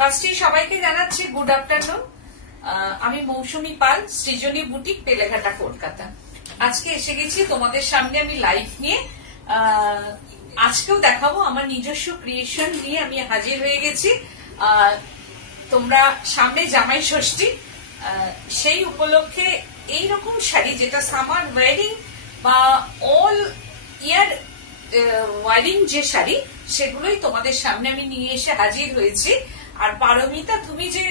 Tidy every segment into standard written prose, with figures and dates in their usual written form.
ফার্স্টে সবাইকে জানাচ্ছি গুড আফটারনুন। আমি মৌসুমী পাল, সৃজনী বুটিক, বেলেঘাটা, কলকাতা। আজকে এসে গেছি তোমাদের সামনে আমি লাইভ নিয়ে। আজকেও দেখাবো আমার নিজস্ব ক্রিয়েশন নিয়ে আমি হাজির হয়ে গেছি। তোমরা সামনে জামাই ষষ্ঠী, সেই উপলক্ষে এইরকম শাড়ি যেটা সামার ওয়ারিং বা অল ইয়ার ওয়ারিং যে শাড়ি, সেগুলোই তোমাদের সামনে আমি নিয়ে এসে হাজির হয়েছি। আর পারমিতা, তুমি যে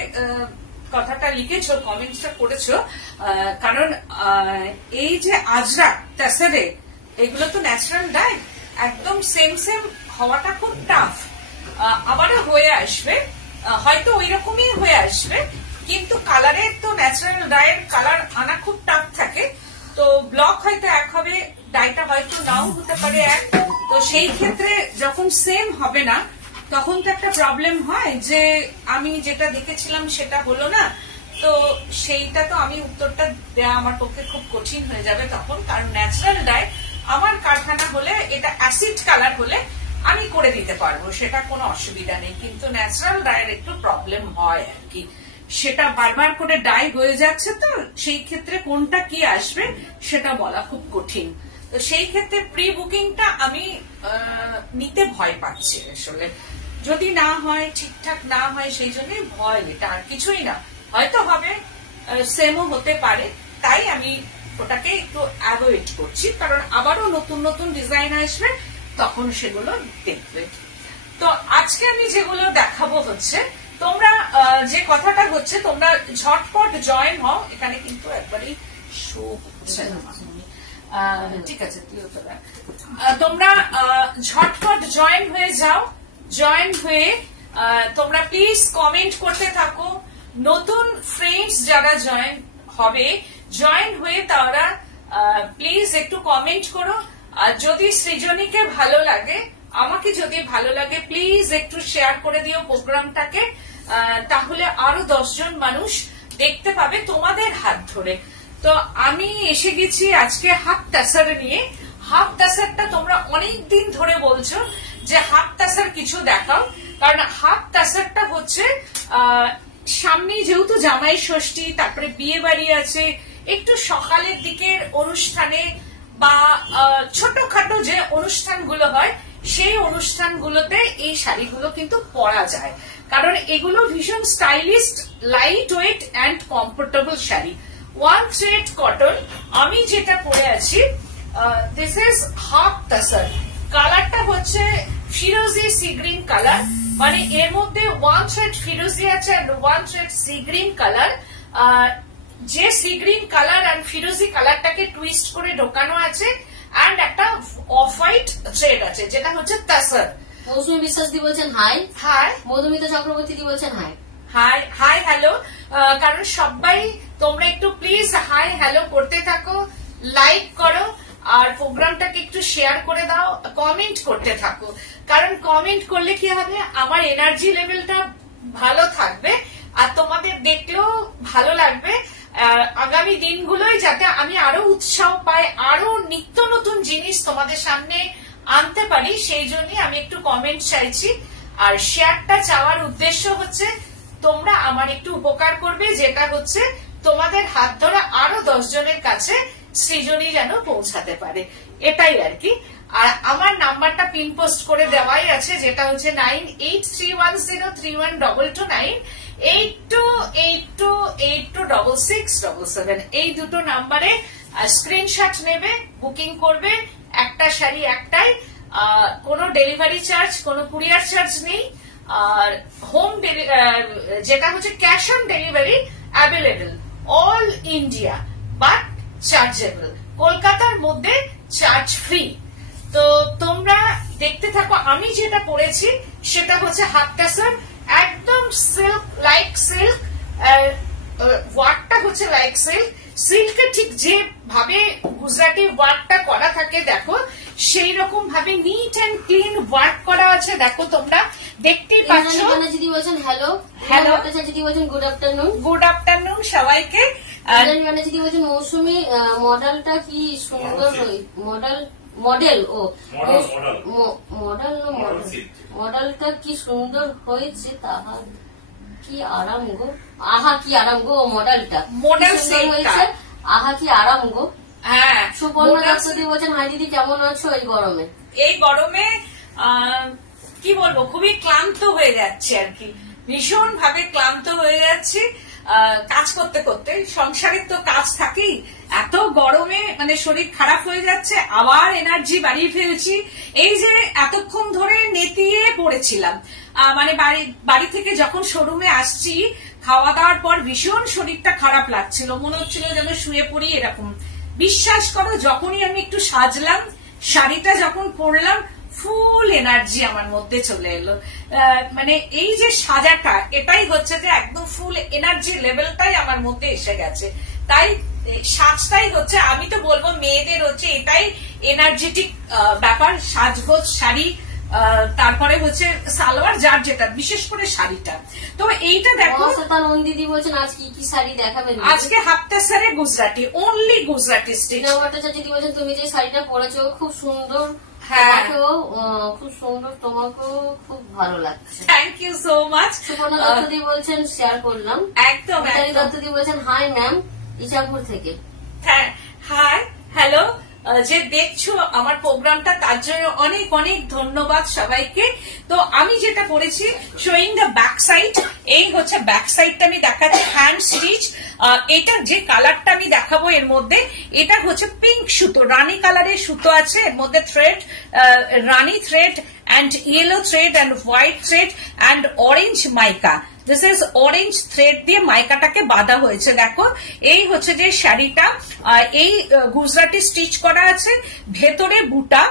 কথাটা লিখেছো, কমেন্টসটা করেছো, কারণ এই যে আজরা তাসারে এগুলো তো ন্যাচারাল ডাই, একদম সেম সেম হওয়াটা খুব টাফ। আবারও হয়ে আসবে, হয়তো ওই রকমই হয়ে আসবে, কিন্তু কালারের তো ন্যাচারাল ডাইয়ের কালার আনা খুব টাফ থাকে। তো ব্লক হয়তো এক হবে, ডাইটা হয়তো নাও হতে পারে এক। তো সেই ক্ষেত্রে যখন সেম হবে না, তখন তো একটা প্রবলেম হয় যে আমি যেটা দেখেছিলাম সেটা হলো না। তো সেইটা তো আমি উত্তরটা দেওয়া আমার পক্ষে খুব কঠিন হয়ে যাবে তখন, কারণ ন্যাচারাল ডাই আমার কারখানা হলে, এটা অ্যাসিড কালার হলে আমি করে দিতে পারবো, সেটা কোনো অসুবিধা নেই। কিন্তু ন্যাচারাল ডাইয়ের একটু প্রবলেম হয় আর কি, সেটা বারবার করে ডাই হয়ে যাচ্ছে, তো সেই ক্ষেত্রে কোনটা কি আসবে সেটা বলা খুব কঠিন। তো সেই ক্ষেত্রে প্রি বুকিংটা আমি নিতে ভয় পাচ্ছি আসলে। যদি না হয়, ঠিকঠাক না হয়, সেই জন্যই ভয়, এটা আর কিছুই না। হয়তো হবে, সেমও হতে পারে, তাই আমি ওটাকে একটু অ্যাভয়েড করছি, কারণ আবারও নতুন নতুন ডিজাইন আসবে, তখন সেগুলো দেখবে। তো আজকে আমি যেগুলো দেখাবো হচ্ছে, তোমরা যে কথাটা হচ্ছে, তোমরা ঝটপট জয়েন হও। এখানে কিন্তু একবারই শো হচ্ছে না, ঠিক আছে, তোমরা ঝটপট জয়েন হয়ে যাও। জয়েন হয়ে তোমরা প্লিজ কমেন্ট করতে থাকো। নতুন ফ্রেন্ডস যারা জয়েন হবে, জয়েন হয়ে তারা প্লিজ একটু কমেন্ট করো। আর যদি সৃজনীকে ভালো লাগে, আমাকে যদি ভালো লাগে, প্লিজ একটু শেয়ার করে দিও প্রোগ্রামটাকে, তাহলে আরো 10 জন মানুষ দেখতে পাবে তোমাদের হাত ধরে। তো আমি এসে গেছি আজকে হাফ টাসার নিয়ে। হাফ টাসারটা তোমরা অনেক দিন ধরে বলছো যে হাফ টাসার কিছু দেখাও, কারণ হাফ টাসারটা হচ্ছে সামনে যেহেতু জামাই ষষ্ঠী, তারপরে বিয়ে বাড়ি আছে, একটু সকালের দিকের অনুষ্ঠানে বা ছোটখাটো যে অনুষ্ঠানগুলো হয়, সেই অনুষ্ঠানগুলোতে এই শাড়িগুলো কিন্তু পরা যায়, কারণ এগুলো ভীষণ stylist, light weight and comfortable sari. 1 thread cotton. আমি যেটা পরে আছি, দিস ইজ হাফ টাসার। কালারটা হচ্ছে ফিরোজি সি গ্রিন কালার, মানে এর মধ্যে 1 থ্রেড ফিরোজি আছে আর 1 থ্রেড সি গ্রিন কালার। যে সি গ্রিন কালার আর ফিরোজি কালারটাকে টুইস্ট করে ঢোকানো আছে, অ্যান্ড একটা অফ হোয়াইট থ্রেড আছে, যেটা হচ্ছে টাসার। মৌসুমী বিশ্বাস দি বলছেন হাই। হাই। মধুমিতা চক্রবর্তী দি বলছেন হাই। High hi hello. কারণ সবাই তোমরা একটু প্লিজ হাই হ্যালো করতে থাকো, লাইক করো, আর প্রোগ্রামটাকে একটু শেয়ার করে দাও, কমেন্ট করতে থাকো। কারণ কমেন্ট করলে কি হবে, আমার এনার্জি লেভেলটা ভালো থাকবে, আর তোমাদের দেখলেও ভালো লাগবে। আগামী দিনগুলোই যাতে আমি আরো উৎসাহ পাই, আরো নিত্য নতুন জিনিস তোমাদের সামনে আনতে পারি, সেই জন্য আমি একটু কমেন্ট চাইছি। আর শেয়ারটা চাওয়ার উদ্দেশ্য হচ্ছে তোমরা আমার একটু উপকার করবে, যেটা হচ্ছে তোমাদের হাত ধরে আরো 10 জনের কাছে সৃজনী যেন পৌঁছাতে পারে, এটাই আর কি। আর আমার নাম্বারটা পিন পোস্ট করে দেওয়াই আছে, যেটা হচ্ছে 9831031229, 8282826677। এই দুটো নাম্বারে স্ক্রিনশট নেবে, বুকিং করবে। একটা শাড়ি একটাই, কোনো ডেলিভারি চার্জ, কোনো কুরিয়ার চার্জ নেই। আর হোম যেটা হচ্ছে cash on delivery available all India, but chargeable. কলকাতার মধ্যে চার্জ ফ্রি। তো তোমরা দেখতে থাকো। আমি যেটা পরেছি সেটা হচ্ছে হাফ টাসার, একদম সিল্ক, লাইক সিল্ক, ওয়ার্কটা হচ্ছে লাইক সিল্ক। সিল্কে ঠিক যেভাবে গুজরাটি ওয়ার্কটা করা থাকে, দেখো সেই রকম ভাবে নিট অ্যান্ড ক্লিন ওয়ার্ক করা আছে। দেখো তোমরা দেখতেই পাচ্ছ। যদি বলছেন হ্যালো। হ্যালো। যদি বলছেন গুড আফটারনুন। গুড আফটারনুন সবাইকে। যদি বলছেন মৌসুমী, মডেলটা কি সুন্দর, মডেল ও মডেল মডেলটা কি সুন্দর হয়েছে, তাহার কি আরাম গো, আহা কি আরাম গো মডেলটা, মডেল কি সুন্দর হয়েছে। আহা কি আরাম গো। হ্যাঁ, সুপর্ণা দত্তদি বলছেন হাই দিদি কেমন আছো এই গরমে? এই গরমে কি বলবো, খুবই ক্লান্ত হয়ে যাচ্ছে আর কি, ভীষণ ভাবে ক্লান্ত হয়ে যাচ্ছি কাজ করতে করতে। সংসারের তো কাজ থাকেই, এত গরমে মানে শরীর খারাপ হয়ে যাচ্ছে, আবার এনার্জি বাড়িয়ে ফেলছি। এই যে এতক্ষণ ধরে নেতিয়ে পড়েছিলাম, মানে বাড়ি থেকে যখন শোরুমে আসছি, খাওয়া দাওয়ার পর ভীষণ শরীরটা খারাপ লাগছিল, মনে হচ্ছিল যেন শুয়ে পড়ি এরকম। বিশ্বাস করো, যখনই আমি একটু সাজলাম, শাড়িটা যখন পরলাম, ফুল এনার্জি আমার মধ্যে চলে এলো। মানে এই যে সাজাটা, এটাই হচ্ছে যে একদম ফুল এনার্জি লেভেলটাই আমার মধ্যে এসে গেছে। তাই সাজটাই হচ্ছে, আমি তো বলবো মেয়েদের হচ্ছে এটাই এনার্জেটিক ব্যাপার, সাজগোজ, শাড়ি, তারপরে হচ্ছে সালোয়ার, যার যেটা, বিশেষ করে শাড়িটা। তো এইটা দেখো, দিদি বলছেন আজ কি কি শাড়ি দেখাবেন? আজকে হাফতাসারে গুজরাটি, অনলি গুজরাটি স্টিচ। দিদি বলছেন তুমি যে শাড়িটা পরেছো খুব সুন্দর, হ্যাঁ খুব সুন্দর, তোমাকেও খুব ভালো লাগছে। Thank you so much. Suparna দত্তদি বলছেন শেয়ার করলাম। একদম। দত্তদি বলছেন হাই ম্যাম, ইসাপুর থেকে। হাই, হ্যালো, যে দেখছো আমার প্রোগ্রামটা, তার জন্য অনেক অনেক ধন্যবাদ সবাইকে। তো আমি যেটা করেছি, শোয়িং দ্য ব্যাক সাইড, এই হচ্ছে ব্যাক সাইডটা আমি দেখাচ্ছি, হ্যান্ড স্টিচ। এটা যে কালারটা আমি দেখাবো এর মধ্যে, এটা হচ্ছে পিঙ্ক সুতো, রানী কালারের সুতো আছে এর মধ্যে, thread, Rani thread and yellow thread and white thread and orange mica. This is orange thread দিয়ে মাইকাটাকে বাঁধা হয়েছে। দেখো, এই হচ্ছে যে শাড়িটা, এই গুজরাটি স্টিচ করা আছে, ভেতরে বুটা,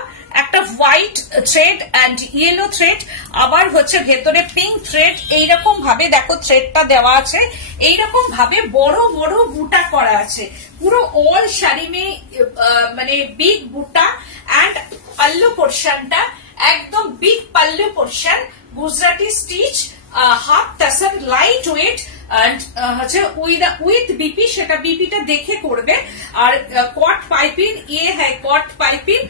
একটা white thread and yellow thread, আবার হচ্ছে ভেতরে পিঙ্ক থ্রেড। এইরকম ভাবে দেখো থ্রেডটা দেওয়া আছে, এইরকম ভাবে বড় বড় বুটা করা আছে পুরো অল শাড়ি মে, মানে বিগ বুটা এন্ড পাল্লু পোর্শনটা একদম big pallu portion, Gujarati stitch, half tussar, light weight হচ্ছে উইথ বিপি, সেটা বিপিটা দেখে করবে। আর কট পাইপিং, ইয়ে হ্যাঁ cut piping,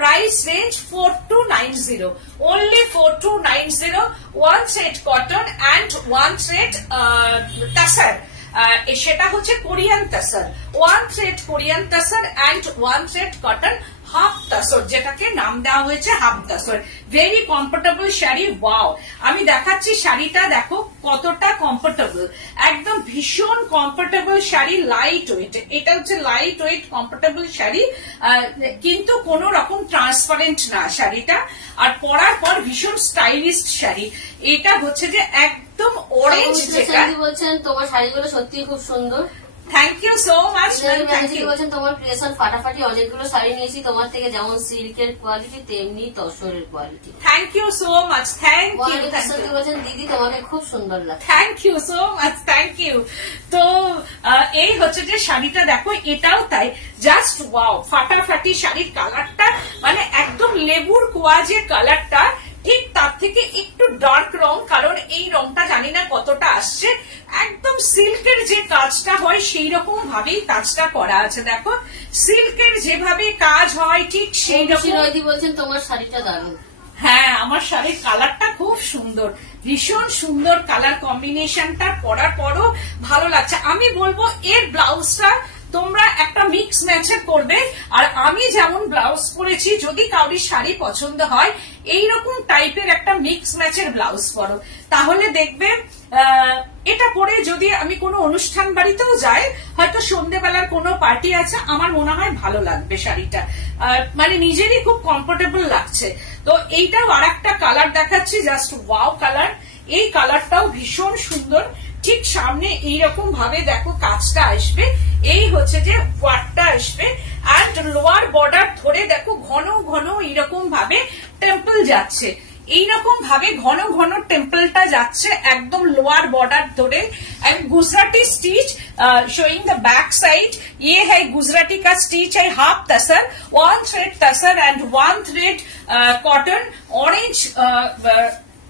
price range 4290, only 4290, one thread cotton and one thread tussar, সেটা হচ্ছে Korean tussar, one thread Korean tussar and one thread cotton half tussar, যেটাকে নাম দেওয়া হয়েছে half tussar. Very comfortable sari. Wow, আমি দেখাচ্ছি শাড়িটা, দেখো কতটা কমফোর্টেবল, একদম ভীষণ কমফোর্টেবল শাড়ি, লাইট ওয়েট। এটা হচ্ছে লাইট ওয়েট কমফোর্টেবল শাড়ি, কিন্তু কোন রকম ট্রান্সপারেন্ট না শাড়িটা, আর পরার পর ভীষণ স্টাইলিশ শাড়ি। এটা হচ্ছে যে একদম অরেঞ্জ, যেটা বলছেন তোমার শাড়িগুলো সত্যি খুব সুন্দর। Thank you so much. বলছেন তোমার ক্রিয়েশন ফাটাফাটি, অনেকগুলো শাড়ি নিয়েছি তোমার থেকে, যেমন সিল্কের কোয়ালিটি তেমনি তসরের quality. Thank you so much. Thank you. বলছেন দিদি তোমাকে খুব সুন্দর লাগে। Thank you so much, thank you. তো এই হচ্ছে যে শাড়িটা দেখো, এটাও তাই, জাস্ট ওয়াও, ফাটাফাটি শাড়ির কালারটা, মানে একদম লেবুর কোয়া যে কালারটা, ঠিক তার থেকে একটু ডার্ক রং, কারণ এই রংটা জানি না কতটা আসছে, একদম সিল্কের যে কাজটা হয় সেই রকম ভাবেই কাজটা করা আছে। দেখো, সিল্কের যেভাবে কাজ হয় ঠিক সেই রকম। বলছেন তোমার শাড়িটা দারুণ। হ্যাঁ, আমার শাড়ির কালারটা খুব সুন্দর, ভীষণ সুন্দর কালার কম্বিনেশনটা, পরার পরও ভালো লাগছে। আমি বলবো এর ব্লাউজটা তোমরা একটা মিক্স ম্যাচের করবে, আর আমি যেমন ব্লাউজ করেছি, যদি কাউরি শাড়ি পছন্দ হয় এইরকম টাইপের একটা মিক্স ম্যাচের ব্লাউজ পরো, তাহলে দেখবে এটা পরে যদি আমি কোনো অনুষ্ঠান বাড়িতেও যাই, হয়তো সন্ধ্যেবেলার কোনো পার্টি আছে, আমার মনে হয় ভালো লাগবে শাড়িটা, মানে নিজেরই খুব কমফোর্টেবল লাগছে। তো এইটাও আর একটা কালার দেখাচ্ছি, জাস্ট ওয়াও কালার। এই কালারটাও ভীষণ সুন্দর, ঠিক সামনে এইরকম ভাবে দেখো কাজটা আসবে, এই হচ্ছে যে ওয়ার্কটা আসবে, আর লোয়ার বর্ডার ধরে দেখো ঘন ঘন এইরকম ভাবে টেম্পল যাচ্ছে, এইরকম ভাবে ঘন ঘন টেম্পলটা যাচ্ছে একদম লোয়ার বর্ডার ধরে। And Gujarati stitch showing the back side, ये है गुजराती का स्टिच है, half tussar, one thread tussar and one thread cotton,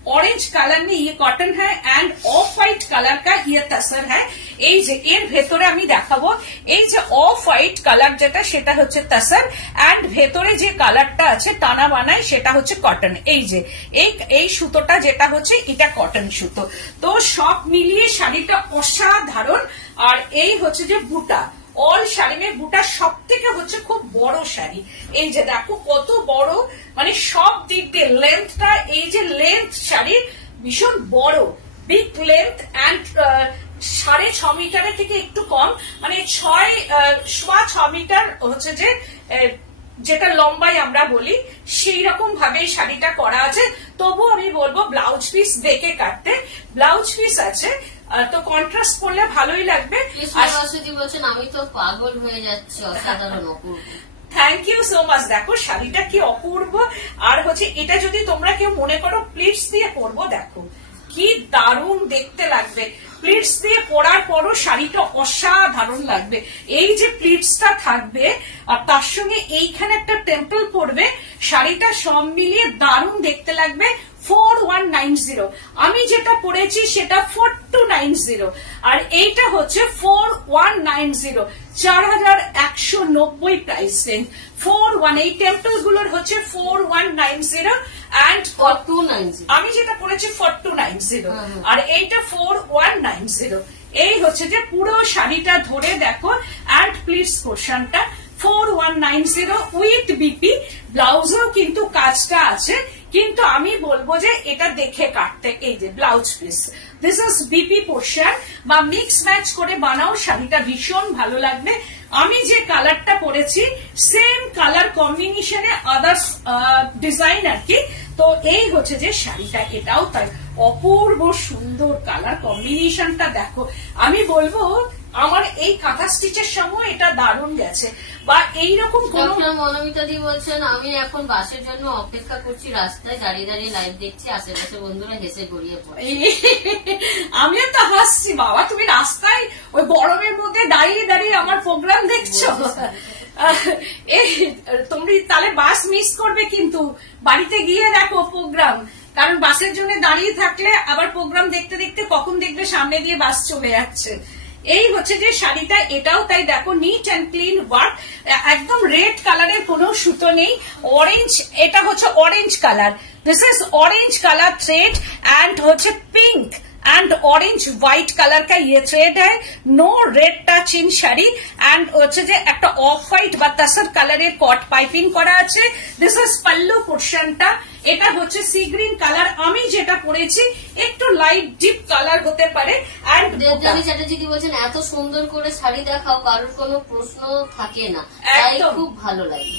orange colour में ये कॉटन है एंड ऑफ व्हाइट कलर का ये तसर है। এই যে এর ভেতরে আমি দেখাবো, এই যে অফ হোয়াইট কালার যেটা সেটা হচ্ছে তাসার, অ্যান্ড ভেতরে যে কালারটা আছে টানা বানায় সেটা হচ্ছে কটন। এই যে এই সুতোটা যেটা হচ্ছে এটা কটন সুতো। তো সব মিলিয়ে শাড়িটা অসাধারণ। আর এই হচ্ছে যে বুটা, অল শাড়ি মে বুটা সব থেকে হচ্ছে খুব বড় শাড়ি। এই যে দেখো কত বড়, মানে সব দিক দিয়ে লেন্থটা, এই যে লেন্থ শাড়ির ভীষণ বড়, বিগ লেন্থ, অ্যান্ড 6.5 মিটারের থেকে একটু কম, মানে 6.6 মিটার হচ্ছে যে যেটা লম্বাই আমরা বলি, সেই রকম ভাবে শাড়িটা করা আছে। তবু আমি বলবো ব্লাউজ পিস দেখে কাটতে, ব্লাউজ পিস আছে তো কন্ট্রাস্ট করলে ভালোই লাগবে। বলছেন আমি তো পাগল হয়ে যাচ্ছি, অসাধারণ অপূর্ব। Thank you so much. দেখো শাড়িটা কি অপূর্ব। আর হচ্ছে এটা যদি তোমরা কেউ মনে করো প্লিটস দিয়ে পরবো, দেখো কি দারুণ দেখতে লাগবে। প্লিটস দিয়ে পরার পরও শাড়িটা অসাধারণ লাগবে। এই যে প্লিটসটা থাকবে আর তার সঙ্গে এইখানে একটা টেম্পল পড়বে, শাড়িটা সব মিলিয়ে দারুণ দেখতে লাগবে। 4190, আমি যেটা পরেছি সেটা 4290, আর এইটা হচ্ছে 4190, 4190 প্রাইস রেঞ্জ। 41 এই টেম্পল গুলোর হচ্ছে 4190 and 4290, আমি যেটা পরেছি 4290, আর এইটা 4190। এই হচ্ছে যে পুরো শাড়িটা ধরে দেখো, অ্যান্ড প্লিটস পোর্শনটা 4190 উইথ বিপি। ব্লাউজও কিন্তু কাজটা আছে, কিন্তু আমি বলবো যে এটা দেখে কাটতে। এই যে blouse piece, this is BP portion, বা মিক্স ম্যাচ করে বানাও, শাড়িটা ভীষণ ভালো লাগবে। আমি যে কালারটা পরেছি সেম কালার কম্বিনেশনে আদার্স ডিজাইন আর কি। তো এই হচ্ছে যে শাড়িটা, এটাও তাই অপূর্ব সুন্দর কালার কম্বিনেশনটা দেখো। আমি বলবো আমার এই কাঁথা স্টিচের সঙ্গে এটা দারুণ গেছে। বা এইরকম কোন মনোমিতা দি বলছেন আমি এখন বাসের জন্য অপেক্ষা করছি, রাস্তায় দাঁড়িয়ে দাঁড়িয়ে লাইভ দেখছি, আশেপাশে বন্ধুরা হেসে গড়িয়ে পড়ে। আমিও তো হাসছি, বাবা তুমি রাস্তায় ওই গরমের মধ্যে দাঁড়িয়ে দাঁড়িয়ে আমার প্রোগ্রাম দেখছো। তুমি তাহলে বাস মিস করবে, কিন্তু বাড়িতে গিয়ে দেখো প্রোগ্রাম, কারণ বাসের জন্য দাঁড়িয়ে থাকলে আবার প্রোগ্রাম দেখতে দেখতে কখন দেখবে সামনে দিয়ে বাস চলে যাচ্ছে। এই হচ্ছে যে শাড়িটা, এটাও তাই দেখো নিট অ্যান্ড ক্লিন ওয়ার্ক, একদম রেড কালারের কোনো সুতো নেই। অরেঞ্জ, এটা হচ্ছে orange colour, this is orange colour thread, and হচ্ছে pink and orange white colour का ये थ्रेड है, no red touch in sari, and হচ্ছে যে একটা অফ হোয়াইট বা তাসার কালারের কট পাইপিং করা আছে। দিস ইজ পাল্লু পোর্শনটা, এটা হচ্ছে সি গ্রিন কালার, আমি যেটা পরেছি একটু লাইট ডিপ কালার হতে পারে। এন্ড দেবযানী চ্যাটার্জি বলছেন এত সুন্দর করে শাড়ি দেখাও, কারোর কোনো প্রশ্ন থাকে না, তাই খুব ভালো লাগে।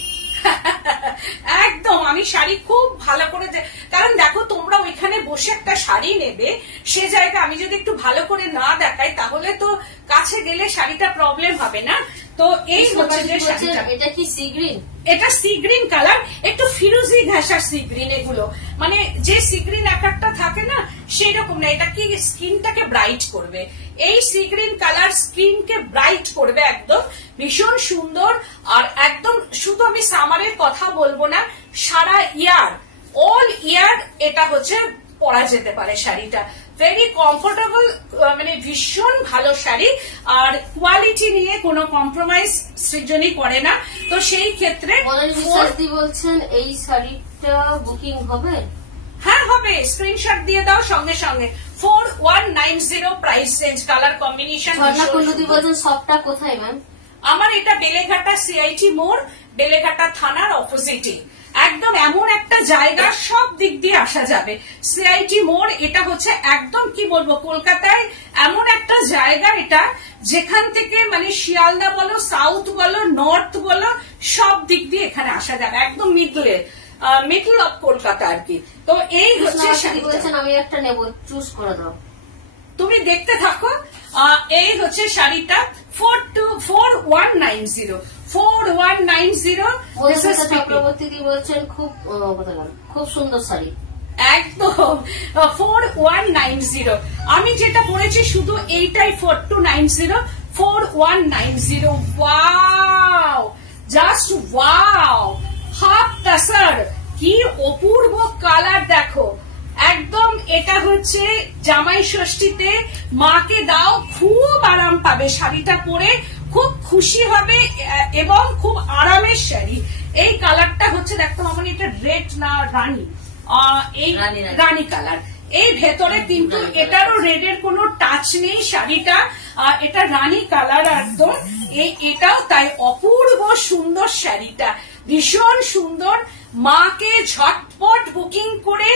একদম, আমি শাড়ি খুব ভালো করে, কারণ দেখো তোমরা ওইখানে বসে একটা শাড়ি নেবে, সে জায়গায় আমি যদি একটু ভালো করে না দেখাই তাহলে তো কাছে গেলে শাড়িটা প্রবলেম হবে না। তো এই হচ্ছে যে শাড়িটা, এটা কি সি গ্রিন, এটা সি গ্রিন কালার, একটু ফিরোজি ঘাসার সি গ্রিন, এগুলো মানে যে সি গ্রিন এক একটা থাকে না সেই রকম না, এটা কি স্কিনটাকে ব্রাইট করবে। এই সি গ্রিন কালার স্কিনকে ব্রাইট করবে একদম, ভীষণ সুন্দর। আর একদম শুধু আমি সামারের কথা বলবো না, সারা ইয়ার, অল ইয়ার এটা হচ্ছে পরা যেতে পারে শাড়িটা। ভেরি কমফোর্টেবল, মানে ভীষণ ভালো শাড়ি, আর কোয়ালিটি নিয়ে কোনো কম্প্রোমাইজ সৃজনী করে না। তো সেই ক্ষেত্রে বলছেন এই শাড়িটা বুকিং হবে? হ্যাঁ হবে, স্ক্রিনশট দিয়ে দাও সঙ্গে সঙ্গে। 4190 প্রাইস রেঞ্জ, কালার কম্বিনেশন। বলছেন সবটা কোথায় ম্যাম? আমার এটা বেলেঘাটা সিআইটি মোড়, বেলেঘাটা থানার অপোজিটে, একদম এমন একটা জায়গা সব দিক দিয়ে আসা যাবে। সিআইটি মোড়, এটা হচ্ছে একদম কি বলবো কলকাতায় এমন একটা জায়গা এটা, যেখান থেকে মানে শিয়ালদা বলো, সাউথ বলো, নর্থ বলো, সব দিক দিয়ে এখানে আসা যাবে, একদম মিডল অফ কলকাতা আর কি। তো এই হচ্ছে বলছেন আমি একটা নেব, চুজ করে দাও, তুমি দেখতে থাকো। এই হচ্ছে শাড়িটা 4190, 4190। চক্রবর্তী দি বলছেন খুব খুব সুন্দর শাড়ি, একদম 4190। আমি যেটা পরেছি শুধু এইটাই 4290, 4190। ওয়াও, জাস্ট ওয়াও, হাফ তাসার, কি অপূর্ব কালার দেখো একদম। এটা হচ্ছে জামাই ষষ্ঠীতে মাকে দাও, খুব আরাম পাবে শাড়িটা পরে, খুব খুশি হবে এবং খুব আরামের শাড়ি। এই কালারটা হচ্ছে দেখো আমার এটা রেড না রানী, এই রানী কালার। এই ভেতরে কিন্তু এটারও রেডের কোনো টাচ নেই শাড়িটা, এটা রানী কালার একদম। এটাও তাই অপূর্ব সুন্দর শাড়িটা, ভীষণ সুন্দর। মাকে ঝটপট বুকিং করে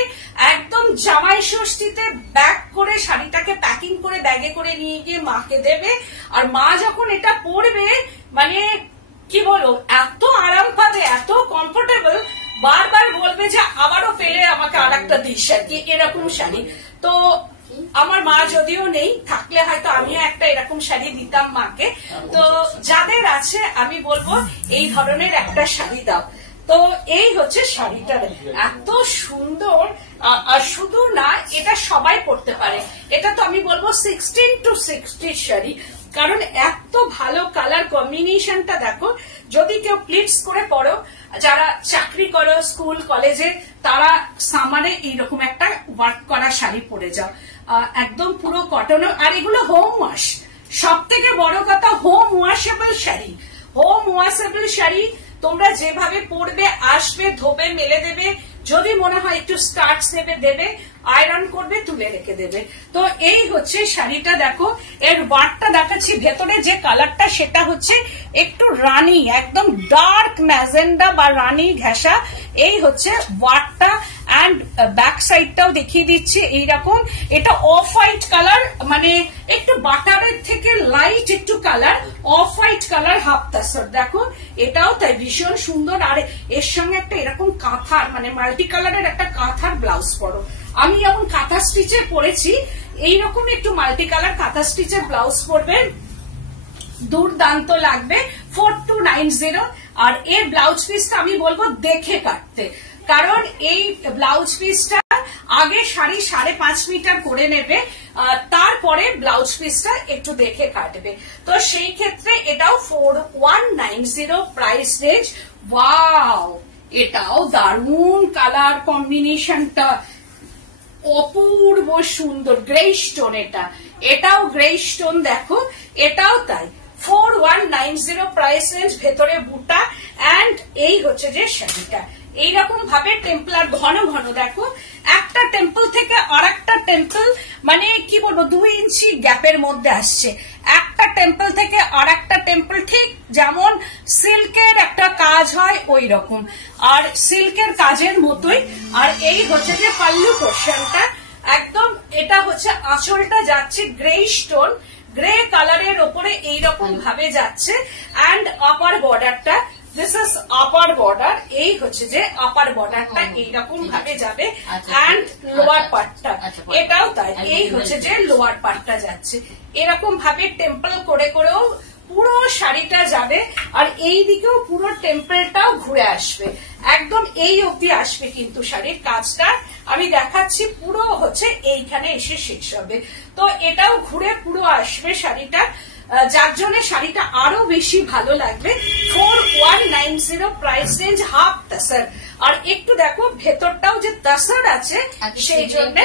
একদম জামাই ষষ্ঠীতে ব্যাগ করে শাড়িটাকে প্যাকিং করে ব্যাগে করে নিয়ে গিয়ে মাকে দেবে। আর মা যখন এটা পরবে মানে কি বলো, এত আরাম পাবে, এত কমফোর্টেবল, বারবার বলবে যে আবারও পেলে আমাকে আর একটা দিস আর কি, এরকম শাড়ি। তো আমার মা যদিও নেই, থাকলে হয়তো আমিও একটা এরকম শাড়ি দিতাম মাকে। তো যাদের আছে আমি বলবো এই ধরনের একটা শাড়ি দাও। তো এই হচ্ছে শাড়িটা, এত সুন্দর। আর শুধু না, এটা সবাই পরতে পারে। এটা তো আমি বলবো 16 to 60 শাড়ি, কারণ এত ভালো কালার কম্বিনেশনটা দেখো। যদি কেউ প্লিটস করে পড়ো, যারা চাকরি করো স্কুল কলেজে, তারা সামারে এইরকম একটা ওয়ার্ক করা শাড়ি পরে যাও, একদম পুরো কটন। আর এগুলো হোম ওয়াশ, সব থেকে বড় কথা home washable sari. Home washable sari তোমরা যেভাবে পরবে, আসবে, ধোবে, মেলে দেবে, যদি মনে হয় একটু স্টার্চ দেবে দেবে, আয়রন করবে, তুলে রেখে দেবে। তো এই হচ্ছে শাড়িটা দেখো। এর ওয়ার্কটা দেখাচ্ছি, ভেতরে যে কালারটা সেটা হচ্ছে একটু রানী, একদম ডার্ক ম্যাজেন্ডা বা রানী ঘেঁষা। এই হচ্ছে ওয়ার্কটা। অ্যান্ড ব্যাক সাইডটাও দেখিয়ে দিচ্ছি এইরকম। এটা অফ হোয়াইট কালার, মানে একটু বাটারের থেকে লাইট একটু colour, off white colour, half tussar. দেখো এটাও তাই ভীষণ সুন্দর। আর এর সঙ্গে একটা এরকম কাঁথার, মানে মাল্টি কালারের একটা কাঁথার ব্লাউজ পরো। আমি যেমন কাঁথা স্টিচে পরেছি, এইরকম একটু মাল্টি কালার কাঁথা স্টিচের ব্লাউজ পরবে, দুর্দান্ত লাগবে। 4290। আর এর ব্লাউজ পিসটা আমি বলবো দেখে কাটতে, কারণ এই ব্লাউজ পিসটা আগে শাড়ি 5.5 মিটার করে নেবে, তারপরে ব্লাউজ পিসটা একটু দেখে কাটবে। তো সেই ক্ষেত্রে এটাও 4190 প্রাইস রেঞ্জ। ওয়াও, এটাও দারুণ কালার কম্বিনেশনটা, অপূর্ব সুন্দর। গ্রে স্টোন, এটাও গ্রে স্টোন দেখো, এটাও তাই। 4190 প্রাইস রেঞ্জ, ভেতরে বুটা। অ্যান্ড এই হচ্ছে যে শাড়িটা এইরকম ভাবে টেম্পলার ঘন ঘন দেখো, একটা টেম্পল থেকে আর একটা টেম্পল, মানে কি বলবো 2 ইঞ্চি গ্যাপের মধ্যে আসছে। একটা টেম্পল থেকে আর একটা টেম্পল, ঠিক যেমন সিল্কের একটা কাজ হয় ওই রকম, আর সিল্কের কাজের মতোই। আর এই হচ্ছে যে পাল্লু পোর্শনটা, একদম এটা হচ্ছে আঁচলটা যাচ্ছে গ্রে স্টোন, গ্রে কালারের ওপরে এইরকম ভাবে যাচ্ছে। অ্যান্ড আপার বর্ডারটা, দিস ইজ আপার বর্ডার, এই হচ্ছে যে আপার বর্ডারটা এইরকম ভাবে যাবে। অ্যান্ড লোয়ার পার্টটা এটাও তাই, এই হচ্ছে যে লোয়ার পার্টটা যাচ্ছে এরকম ভাবে টেম্পল করে করেও পুরো শাড়িটা যাবে। আর এই দিকেও পুরো টেম্পলটাও ঘুরে আসবে, একদম এই অবধি আসবে কিন্তু শাড়ির কাজটা আমি দেখাচ্ছি, পুরো হচ্ছে এইখানে এসে শেষ হবে। তো এটাও ঘুরে পুরো আসবে শাড়িটা, যার জন্য শাড়িটা আরো বেশি ভালো লাগবে। 4190 প্রাইস রেঞ্জ, হাফ তাসার। আর একটু দেখো ভেতরটাও যে তাসার আছে, সেই জন্য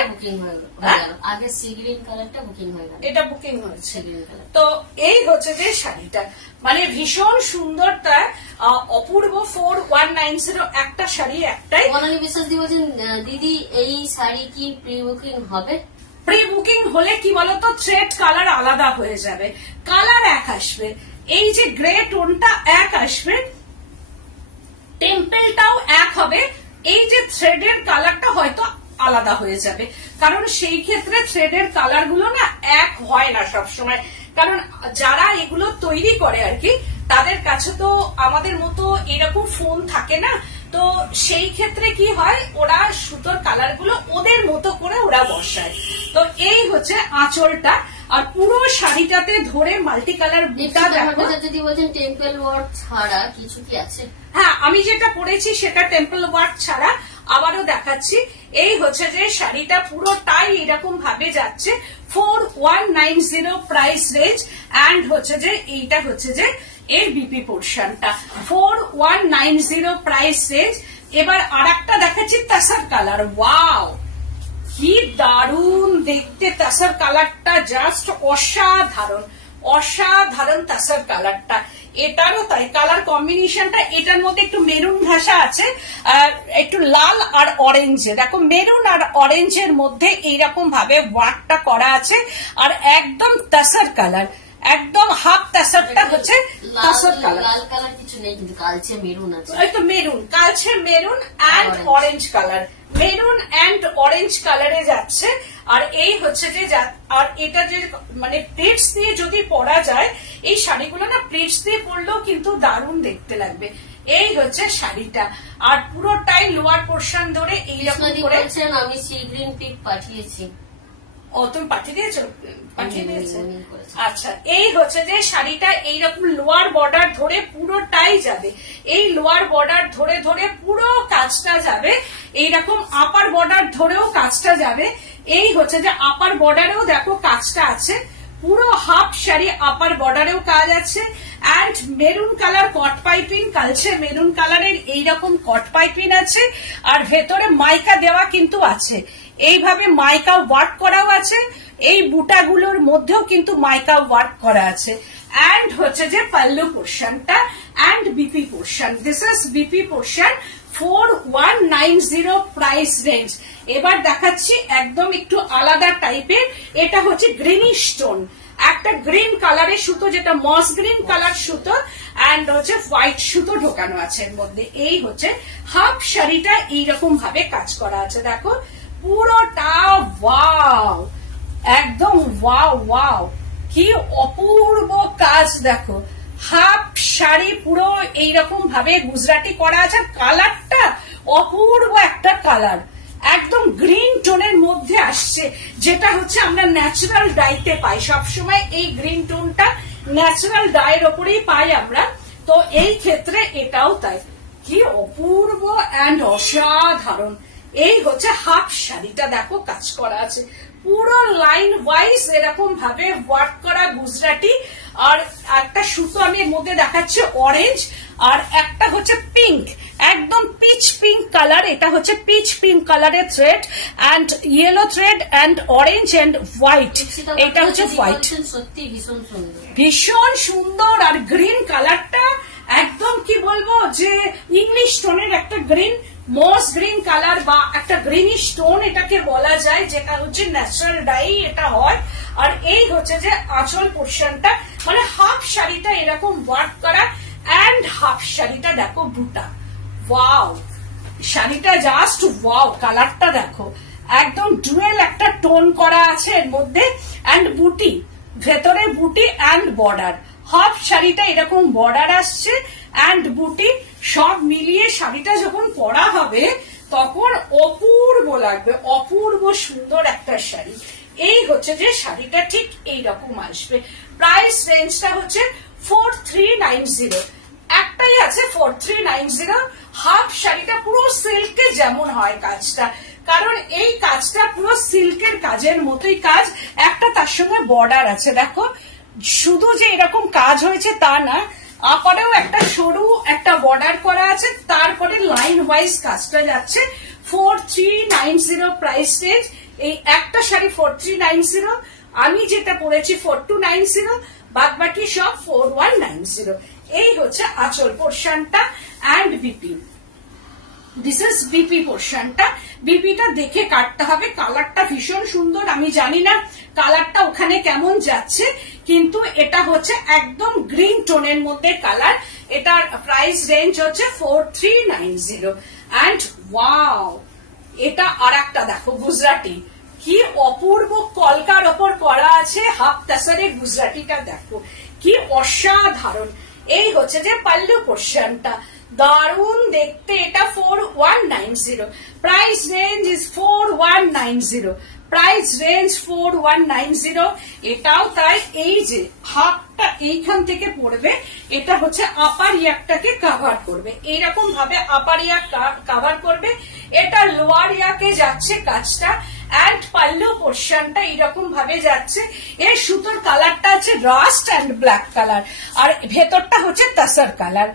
আগে সি গ্রিন কালারটা বুকিং হয়ে গেল, এটা বুকিং হয়েছে। তো এই হচ্ছে যে শাড়িটা, মানে ভীষণ সুন্দর, তার অপূর্ব। 4190 একটা শাড়ি একটাই। মনালী বিশ্বাস দি বলছেন, দিদি এই শাড়ি কি প্রি বুকিং হবে? প্রি বুকিং হলে কি বলতো, থ্রেড কালার আলাদা হয়ে যাবে, কালার এক আসবে, এই যে গ্রে টোনটা এক আসবে, টেম্পেলটাও এক হবে, এই যে থ্রেডের কালারটা হয়তো আলাদা হয়ে যাবে, কারণ সেই ক্ষেত্রে থ্রেডের কালার গুলো না এক হয় না সবসময়, কারণ যারা এগুলো তৈরি করে আর কি, তাদের কাছে তো আমাদের মতো এরকম ফোন থাকে না। তো সেই ক্ষেত্রে কি হয়, ওরা সুতোর কালার গুলো ওদের মতো করে ওরা বসায়। তো এই হচ্ছে আঁচলটা, আর পুরো শাড়িটাতে ধরে মাল্টি কালার বুটা দেখো। যদি বলছেন টেম্পল ওয়ার্ক ছাড়া কিছু কি আছে? হ্যাঁ, আমি যেটা পরেছি সেটা টেম্পল ওয়ার্ক ছাড়া। আবারও দেখাচ্ছি, এই হচ্ছে যে শাড়িটা পুরোটাই এরকম ভাবে যাচ্ছে। 4190 প্রাইস রেঞ্জ। অ্যান্ড হচ্ছে যে এইটা হচ্ছে যে এর বিপি পোর্শনটা, 4190 প্রাইস রেঞ্জ। এবার আর একটা দেখাচ্ছি তাসার কালার। ওয়াও, কি দারুণ দেখতে তাসার কালারটা, জাস্ট অসাধারণ অসাধারণ তাসার কালারটা, এটারও তাই কালার কম্বিনেশনটা, এটার মধ্যে একটু মেরুন ঘাসা আছে আর একটু লাল আর অরেঞ্জে, দেখো মেরুন আর অরেঞ্জের মধ্যে এইরকম ভাবে ওয়ার্কটা করা আছে আর একদম তাসার কালার, একদম হাফ তাসারটা হচ্ছে তাসার কালার। লাল কালার কিছু নেই কিন্তু কালচে মেরুন আছে, ওই তো মেরুন, কালচে maroon and orange colour, maroon and orange কালারে যাচ্ছে। আর এই হচ্ছে যে আর এটা যে মানে প্লিটস দিয়ে যদি পরা যায়, এই শাড়িগুলো না প্লিটস দিয়ে পরলেও কিন্তু দারুণ দেখতে লাগবে। এই হচ্ছে শাড়িটা, আর পুরোটাই লোয়ার পোর্শন ধরে এইরকম করে। আমি সি গ্রিন পিক পাঠিয়েছি। ও তুমি পাঠিয়ে দিয়েছো? পাঠিয়ে দিয়েছে, আচ্ছা। এই হচ্ছে যে শাড়িটা এইরকম লোয়ার বর্ডার ধরে পুরোটাই যাবে, এই লোয়ার বর্ডার ধরে ধরে পুরো কাজটা যাবে, এইরকম আপার বর্ডার ধরেও কাজটা যাবে। এই হচ্ছে যে আপার বর্ডারেও দেখো কাজটা আছে, পুরো হাফ শাড়ি আপার বর্ডারেও কাজ আছে। And maroon colour caught piping, কালচে মেরুন কালারের এইরকম কট পাইপিং আছে, আর ভেতরে মাইকা দেওয়া কিন্তু আছে, এইভাবে মাইকা ওয়ার্ক করাও আছে, এই বুটাগুলোর মধ্যেও কিন্তু মাইকা ওয়ার্ক করা আছে। অ্যান্ড হচ্ছে যে পাল্লু পোর্শনটা and BP portion, this is BP portion 4190 price range. এবার দেখাচ্ছি একদম একটু আলাদা টাইপের, এটা হচ্ছে গ্রিনিশ টোন, একটা গ্রিন কালারের সুতো, যেটা মস গ্রিন কালার সুতো অ্যান্ড হচ্ছে হোয়াইট সুতো ঢোকানো আছে এর মধ্যে। এই হচ্ছে হাফ শাড়িটা এইরকম ভাবে কাজ করা আছে, দেখো পুরোটা ওয়াও, একদম ওয়াও ওয়াও, কি অপূর্ব কাজ। দেখো হাফ শাড়ি পুরো এইরকম ভাবে গুজরাটি করা আছে, কালারটা অপূর্ব একটা কালার, একদম গ্রিন টোনের মধ্যে আসছে, যেটা হচ্ছে আমরা ন্যাচারাল ডাইতে পাই সবসময়। এই গ্রিন টোনটা ন্যাচারাল ডাইয়ের ওপরেই পাই আমরা, তো এই ক্ষেত্রে এটাও তাই। কি অপূর্ব অ্যান্ড অসাধারণ। এই হচ্ছে হাফ শাড়িটা, দেখো কাজ করা আছে পুরো লাইন ওয়াইজ এরকম ভাবে ওয়ার্ক করা গুজরাটি। আর একটা সুতো আমি এর মধ্যে দেখাচ্ছি অরেঞ্জ, আর একটা হচ্ছে পিঙ্ক, একদম পিচ পিঙ্ক কালার, এটা হচ্ছে পিচ পিঙ্ক কালারের thread and yellow thread and orange and white, এটা হচ্ছে হোয়াইট, সত্যি ভীষণ সুন্দর, ভীষণ সুন্দর। আর গ্রিন কালারটা একদম কি বলবো যে ইংলিশ টোনের একটা গ্রিন, মস গ্রিন কালার বা একটা গ্রিনিশ টোন এটাকে বলা যায়, যেটা হচ্ছে ন্যাচারাল ডাই এটা হয়। আর এই হচ্ছে যে আঁচল পোর্শনটা, মানে হাফ শাড়িটা এরকম ওয়ার্ক করা অ্যান্ড হাফ শাড়িটা দেখো বুটা, ওয়াও শাড়িটা জাস্ট ওয়াও, কালারটা দেখো একদম ডুয়েল একটা টোন করা আছে এর মধ্যে। অ্যান্ড বুটি, ভেতরে বুটি অ্যান্ড বর্ডার, হাফ শাড়িটা এরকম বর্ডার আসছে অ্যান্ড বুটি, সব মিলিয়ে শাড়িটা যখন পরা হবে তখন অপূর্ব লাগবে, অপূর্ব সুন্দর একটা শাড়ি। এই হচ্ছে যে শাড়িটা ঠিক এইরকম আসবে। প্রাইস রেঞ্জটা হচ্ছে 4390, একটাই আছে 4390। হাফ শাড়িটা পুরো সিল্কে যেমন হয় কাজটা, কারণ এই কাজটা পুরো সিল্কের কাজের মতোই কাজ, একটা তার সঙ্গে বর্ডার আছে। দেখো শুধু যে এরকম কাজ হয়েছে তা না, আপারেও একটা সরু একটা বর্ডার করা আছে, তারপরে লাইন ওয়াইজ কাজটা যাচ্ছে। 4390 প্রাইস রেঞ্জ। এই একটা শাড়ি 4390, আমি যেটা পরেছি 4290, বাদ বাকি সব 4190। এই হচ্ছে আঁচল পোর্শনটা and BP, this is BP পোর্শনটা। বিপিটা দেখে কাটতে হবে, কালারটা ভীষণ সুন্দর। আমি জানি না কালারটা ওখানে কেমন যাচ্ছে, কিন্তু এটা হচ্ছে একদম গ্রিন টোনের মধ্যে কালার। এটার প্রাইস রেঞ্জ হচ্ছে 4390 অ্যান্ড ওয়াও, এটা আর একটা দেখো গুজরাটি, কি অপূর্ব কলকার ওপর করা আছে হাফ তাসারের গুজরাটিটা, দেখো কি অসাধারণ। এই হচ্ছে যে পাল্লু পোর্শনটা, দারুণ দেখতে। এটা 4190, price range is 4190, price range 4190। এটাও তাই, এই যে হাফটা এইখান থেকে পড়বে, এটা হচ্ছে আপার ইয়াকটাকে কভার করবে, এইরকম ভাবে আপার ইয়াক কভার করবে। এটা লোয়ার ইয়াকে যাচ্ছে কাজটা অ্যান্ড পাল্লু পোর্শনটা এইরকম ভাবে যাচ্ছে। এর সুতোর কালারটা আছে রাস্ট অ্যান্ড ব্ল্যাক কালার, আর ভেতরটা হচ্ছে তাসার কালার,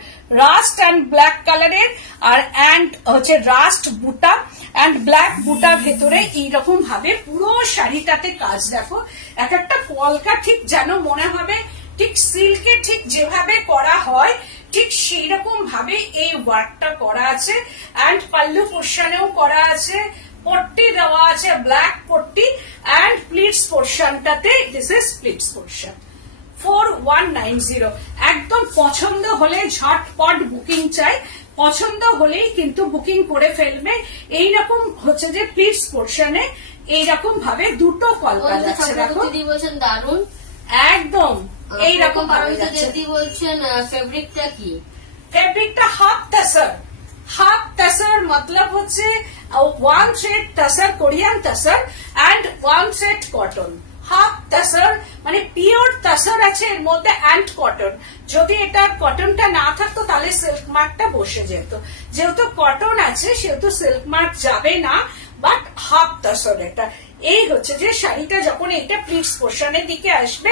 রাস্ট অ্যান্ড ব্ল্যাক কালারের। আর অ্যান্ড হচ্ছে রাস্ট বুটা অ্যান্ড ব্ল্যাক বুটা ভেতরে এইরকম ভাবে পুরো শাড়িটাতে কাজ। দেখো এক একটা কলকা ঠিক যেন মনে হবে ঠিক সিল্কে ঠিক যেভাবে করা হয় ঠিক সেই রকম ভাবে এই ওয়ার্কটা করা আছে। এন্ড পাল্লু পোর্শনেও করা আছে, পট্টি দেওয়া আছে, ব্ল্যাক পট্টি, এন্ড প্লিটস পোর্শনটাতে দিস ইজ প্লিটস পোর্শন। 4190 একদম পছন্দ হলে ঝটপট বুকিং চাই, পছন্দ হলেই কিন্তু বুকিং করে ফেলবে। এইরকম হচ্ছে যে প্লিটস পোর্শনে এইরকম ভাবে দুটো কলকা যাচ্ছে, দেখো বলছেন দারুন একদম এইরকম ভাবে বলছেন। ফেব্রিকটা কি? ফেব্রিকটা হাফ টাসার। হাফ টাসার মতলব হচ্ছে 1 thread tussar, Korean tussar, and 1 thread cotton. Half tussar মানে পিওর টাসার আছে এর মধ্যে, এন্ড কটন। যদি এটা কটনটা না থাকতো তাহলে সিল্ক মার্কটা বসে যেত, যেহেতু কটন আছে সেহেতু সিল্ক মার্ক যাবে না, বাট হাফ টাসার এটা। এই হচ্ছে যে শাড়িটা যখন এটা প্লিটস পোর্শনের দিকে আসবে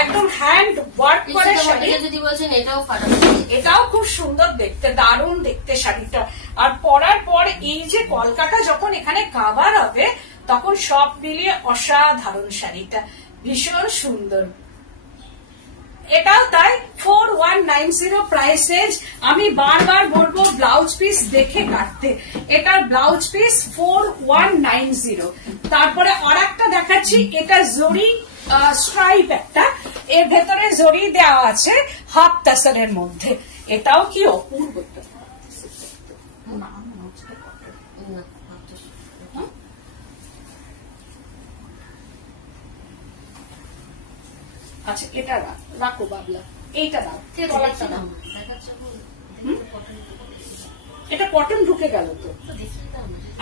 একদম হ্যান্ড ওয়ার্ক করা শাড়ি। যদি বলছেন এটাও ফাটাফাটি, এটাও খুব সুন্দর দেখতে, দারুণ দেখতে শাড়িটা। আর পরার পর এই যে কলকাতা যখন এখানে কাভার হবে তখন সব মিলিয়ে অসাধারণ শাড়িটা, ভীষণ সুন্দর। এটাও তাই 4190 প্রাইস রেঞ্জ। আমি বারবার বলবো ব্লাউজ পিস দেখে কাটতে, এটার ব্লাউজ পিস 4190। তারপরে আর একটা দেখাচ্ছি, এটা জরি স্ট্রাইপ একটা, এর ভেতরে জরি দেওয়া আছে হাফ টাসারের মধ্যে। এটাও কি অপূর্ব, আচ্ছা এটা রাখো বাবলা, এইটা দাও, এটা কটন ঢুকে গেল তো।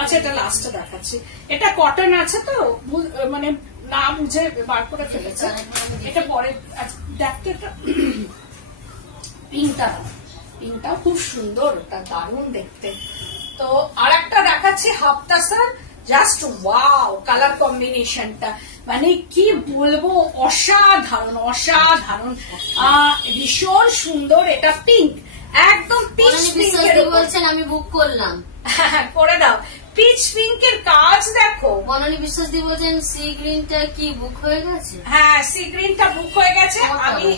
আচ্ছা এটা লাস্টে দেখাচ্ছি, এটা কটন আছে তো মানে না বুঝে বার করে ফেলেছে। এটা পরে দেখতে, এটা পিঙ্কটা, পিঙ্কটাও খুব সুন্দর, ওটা দারুণ দেখতে। তো আর একটা দেখাচ্ছি half tussar, just wow colour কম্বিনেশনটা, মানে কি বলবো, অসাধারণ অসাধারণ, ভীষণ সুন্দর। এটা পিঙ্ক, একদম পিচ পিঙ্কের বলছেন, আমি বুক করলাম। করে দাও, পিচ পিঙ্কের কাজ দেখো। বনানী বিশ্বাস দি বলছেন সি গ্রিনটা কি বুক হয়ে গেছে? হ্যাঁ সি গ্রিনটা বুক হয়ে গেছে। আমি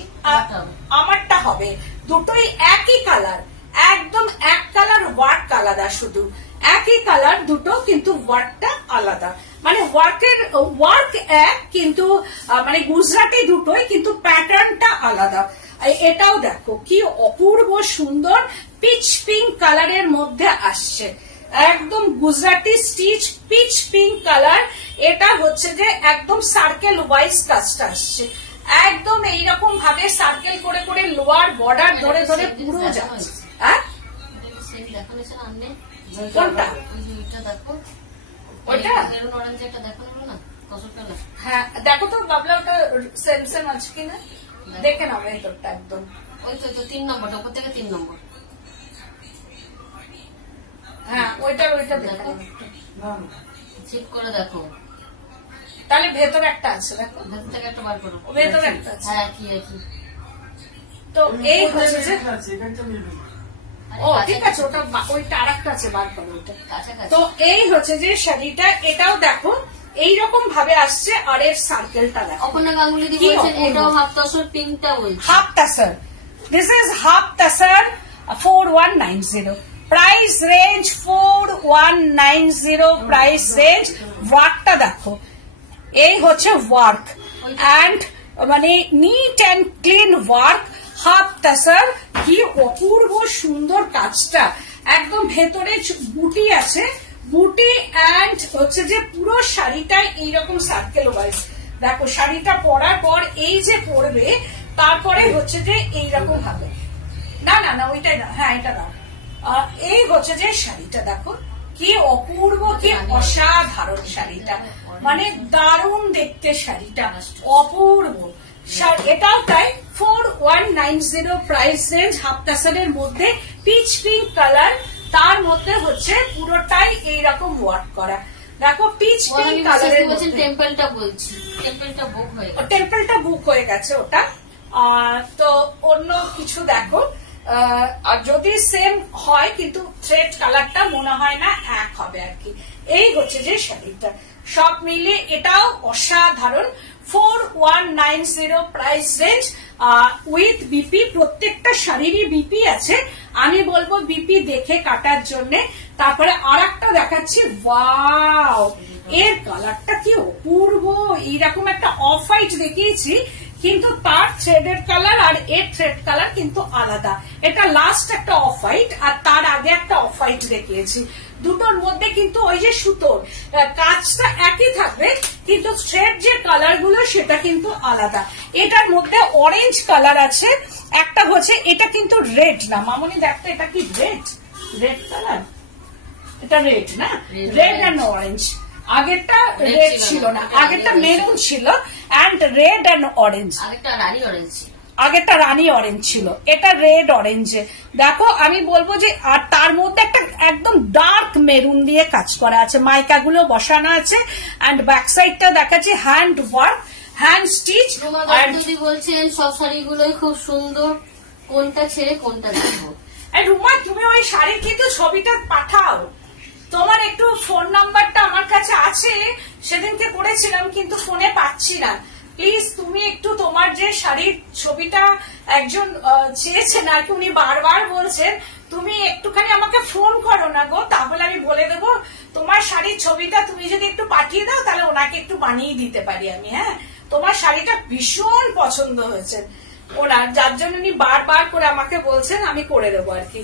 আমারটা হবে, দুটোই একই কালার, একদম এক কালার, ওয়ার্ক আলাদা, শুধু একই কালার দুটো কিন্তু ওয়ার্কটা আলাদা, মানে ওয়ার্ক এক কিন্তু মানে গুজরাটি দুটোই কিন্তু প্যাটার্নটা আলাদা। এটাও দেখো কি অপূর্ব সুন্দর পিচ পিঙ্ক কালারের মধ্যে আসছে, একদম Gujarati stitch pitch pink colour. এটা হচ্ছে যে একদম সার্কেল ওয়াইজ কাজটা আসছে, একদম এইরকম ভাবে সার্কেল করে করে লোয়ার বর্ডার ধরে ধরে পুরো যাচ্ছে। কোনটা? ওইটা হ্যাঁ দেখো তো বাবলা, ওটা সেম সেম আছে কিনা দেখে নাও ভেতরটা একদম। ওই তো 3 নম্বরটা, উপর থেকে 3 নম্বর। হ্যাঁ ওইটা দেখো, চেক করে দেখো। তাহলে ভেতরে একটা আছে, দেখো ভেতর থেকে একটা বার করো, ভেতরে একটা আছে। হ্যাঁ কি একই। তো এই হচ্ছে যে ও ঠিক আছে, ওটা ওইটা আর একটা আছে, বার করো ওইটা। তো এই হচ্ছে যে শাড়িটা, এটাও দেখো এইরকম ভাবে আসছে, আর এর সার্কেলটা দেখো। অপর্ণা গাঙ্গুলি দি বলছেন এটাও হাফ টাসার, পিঙ্কটা বলছে half tussar. This is half tussar 4190 price range, 4190 price range. ওয়ার্কটা দেখো, এই হচ্ছে ওয়ার্ক, এন্ড মানে neat and clean work, half tussar. কি অপূর্ব সুন্দর কাজটা, একদম ভেতরে বুটি আছে, বুটি এন্ড হচ্ছে যে পুরো শাড়িটাই এইরকম সার্কেল ওয়াইজ। দেখো শাড়িটা পরার পর এই যে পরবে, তারপরে হচ্ছে যে এইরকম ভাবে, না না না ওইটাই না, হ্যাঁ এটা না, এই হচ্ছে যে শাড়িটা দেখো কি অপূর্ব, কি অসাধারণ শাড়িটা, মানে দারুণ দেখতে শাড়িটা, অপূর্ব। এটাও তাই 4190 প্রাইস রেঞ্জ, হাফ টাসারের মধ্যে পিচ পিঙ্ক কালার, তার মধ্যে হচ্ছে পুরোটাই এইরকম ওয়ার্ক করা। দেখো পিচ পিঙ্ক কালারের মধ্যে। টেম্পলটা বলছি, টেম্পলটা বুক হয়ে গেছে, টেম্পলটা বুক হয়ে গেছে ওটা। তো অন্য কিছু দেখো, আর যদি সেম হয় কিন্তু থ্রেড কালারটা মনে হয় না এক হবে আর কি। এই হচ্ছে যে শাড়িটা, সব মিলে এটাও অসাধারণ 4190 প্রাইস রেঞ্জ উইথ বিপি। প্রত্যেকটা শাড়িরই বিপি আছে, আমি বলবো বিপি দেখে কাটার জন্য। তারপরে আর একটা দেখাচ্ছি, ওয়াও এর কালারটা কি অপূর্ব। এইরকম একটা অফ হোয়াইট দেখিয়েছি, কিন্তু তার থ্রেডের কালার আর এর থ্রেড কালার কিন্তু আলাদা। এটা লাস্ট একটা অফ হোয়াইট আর তার আগে একটা অফ হোয়াইট দেখিয়েছি। দুটোর মধ্যে কিন্তু ওই যে সুতোর কাজটা একই থাকবে, কিন্তু থ্রেড যে কালার গুলো সেটা কিন্তু আলাদা। এটার মধ্যে অরেঞ্জ কালার আছে, একটা হচ্ছে এটা কিন্তু রেড না। মামনি দেখতো এটা কি রেড? রেড কালার, এটা রেড না, রেড অ্যান্ড অরেঞ্জ। আগেরটা রেড ছিল না, আগেরটা মেরুন ছিল অ্যান্ড রেড অ্যান্ড অরেঞ্জ। আগেরটা রানী অরেঞ্জ ছিল, আগেরটা রানী অরেঞ্জ ছিল, এটা রেড অরেঞ্জে। দেখো আমি বলবো যে আর তার মধ্যে একটা একদম ডার্ক মেরুন দিয়ে কাজ করা আছে, মাইকা গুলো বসানো আছে। অ্যান্ড ব্যাক সাইডটা দেখাচ্ছি হ্যান্ড ওয়ার্ক, হ্যান্ড স্টিচ। যদি বলছেন সব শাড়িগুলোই খুব সুন্দর, কোনটা ছেড়ে কোনটা দেখবো? রুমা তুমি ওই শাড়ির কিন্তু ছবিটা পাঠাও, তোমার একটু ফোন নাম্বারটা আমার কাছে আছে, সেদিনকে করেছিলাম কিন্তু ফোনে পাচ্ছি না। প্লিজ তুমি একটু তোমার যে শাড়ির ছবিটা একজন চেয়েছেন আর কি, উনি বারবার বলছেন, তুমি একটুখানি আমাকে ফোন করো না গো, তাহলে আমি বলে দেবো তোমার শাড়ির ছবিটা তুমি যদি একটু পাঠিয়ে দাও তাহলে ওনাকে একটু বানিয়ে দিতে পারি আমি। হ্যাঁ, তোমার শাড়িটা ভীষণ পছন্দ হয়েছে ওনার, যার জন্য উনি বারবার করে আমাকে বলছেন, আমি করে দেবো আর কি।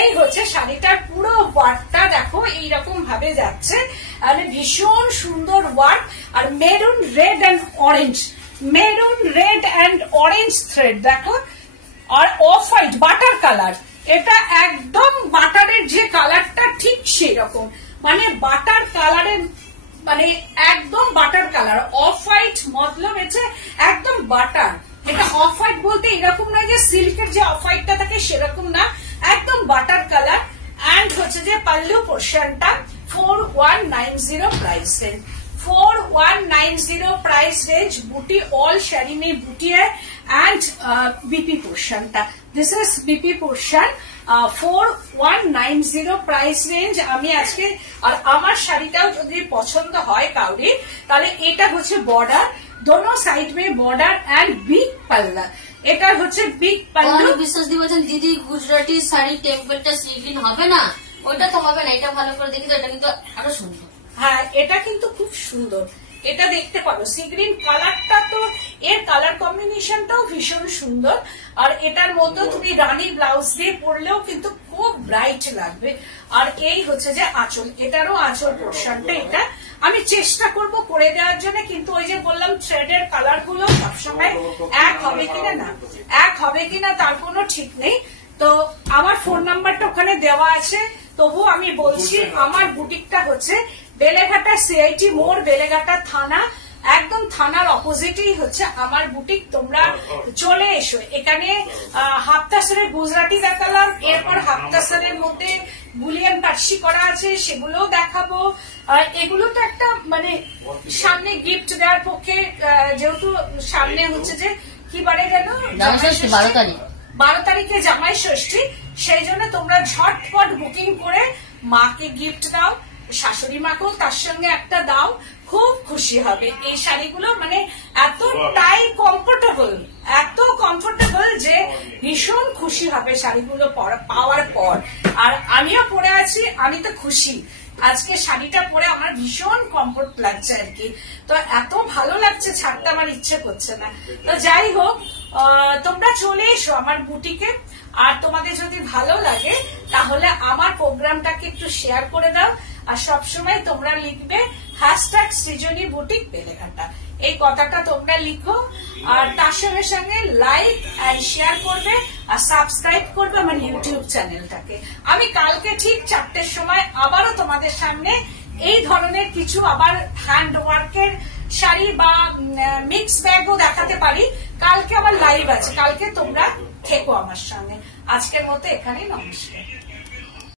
এই হচ্ছে শাড়িটার পুরো ওয়ার্কটা, দেখো এইরকম ভাবে যাচ্ছে, মানে ভীষণ সুন্দর ওয়ার্ক। আর maroon red and orange, maroon red and orange thread দেখো, আর অফ হোয়াইট বাটার কালার। এটা একদম বাটারের যে কালারটা ঠিক সেই রকম, মানে বাটার কালারের, মানে একদম বাটার কালার। অফ হোয়াইট মতলব হচ্ছে একদম বাটার। এটা অফ হোয়াইট বলতে এরকম নয় যে সিল্কের যে অফ হোয়াইটটা থাকে সেরকম না, একদম বাটার কালার। এন্ড হচ্ছে যে পাল্লু পোর্শনটা 4190 प्राइस रेंज, 4190 प्राइस रेंज। बूटी ऑल शाड़ी में बूटी है एंड बीपी पोर्शन था, this is BP portion. 4190 price range. আমি আজকে আর আমার শাড়িটাও যদি পছন্দ হয় কাউরি, তাহলে এটা হচ্ছে বর্ডার, दोनों साइड में बॉर्डर एंड बिग पल्ला। এটা হচ্ছে বিগ পাল্লু। বিশ্বাস দিয়ে বলছেন দিদি গুজরাটি শাড়ি টেম্পলটা সিগ্রিন হবে না? ওটা তো হবে না, এটা ভালো করে দেখি তো, এটা কিন্তু আরো সুন্দর। হ্যাঁ, এটা কিন্তু খুব সুন্দর, এটা দেখতে পারো। সিগ্রিন কালারটা তো, এর কালার কম্বিনেশনটাও ভীষণ সুন্দর। আর এটার মধ্যে তুমি রানী ব্লাউজ দিয়ে পরলেও কিন্তু খুব ব্রাইট লাগবে। আর এই হচ্ছে যে আঁচল, এটারও আঁচল পোর্শনটা এটা আমি চেষ্টা করব করে দেওয়ার জন্য, কিন্তু ওই যে বললাম থ্রেডের কালার গুলো সবসময় এক হবে কিনা, না এক হবে কিনা তার কোনো ঠিক নেই। তো আমার ফোন নাম্বারটা ওখানে দেওয়া আছে, তবু আমি বলছি আমার বুটিকটা হচ্ছে বেলেঘাটা সিআইটি মোড়, বেলেঘাটা থানা, একদম থানার অপোজিটেই হচ্ছে আমার বুটিক। তোমরা চলে এসো এখানে। হাফতাসরের গুজরাটি দেখালাম, এরপর হাফতাসরের মধ্যে বুলিয়ান কাটসি করা আছে, সেগুলোও দেখাবো। এগুলো তো একটা মানে সামনে গিফট দেওয়ার পক্ষে, যেহেতু সামনে হচ্ছে যে কি বারে গেল, 12 তারিখে জামাই ষষ্ঠী, সেই জন্য তোমরা ঝটপট বুকিং করে মাকে গিফট দাও, শাশুড়ি মাকেও তার সঙ্গে একটা দাও, খুব খুশি হবে। এই শাড়িগুলো মানে এতটাই কমফোর্টেবল, এত কমফোর্টেবল যে ভীষণ খুশি হবে শাড়িগুলো পাওয়ার পর। আর আমিও পরে আছি, আমি তো খুশি। আজকে শাড়িটা পরে আমার ভীষণ কমফোর্ট লাগছে আর কি। তো এত ভালো লাগছে, ছাড়তে আমার ইচ্ছে করছে না। তো যাই হোক, তোমরা চলে এসো আমার বুটিকে। আর তোমাদের যদি ভালো লাগে তাহলে আমার প্রোগ্রামটাকে একটু শেয়ার করে দাও। আর সবসময় তোমরা লিখবে #সৃজনী বুটিক বেলেঘাটা, এই কথাটা তোমরা লিখো। আর তার সঙ্গে সঙ্গে লাইক এন্ড শেয়ার করবে আর সাবস্ক্রাইব করবে আমার ইউটিউব চ্যানেলটাকে। আমি কালকে ঠিক 4টের সময় আবারও তোমাদের সামনে এই ধরনের কিছু আবার হ্যান্ড ওয়ার্কের শাড়ি বা মিক্স ব্যাগও দেখাতে পারি। কালকে আবার লাইভ আছে, কালকে তোমরা থেকো আমার সঙ্গে। আজকের মতো এখানেই, নমস্কার।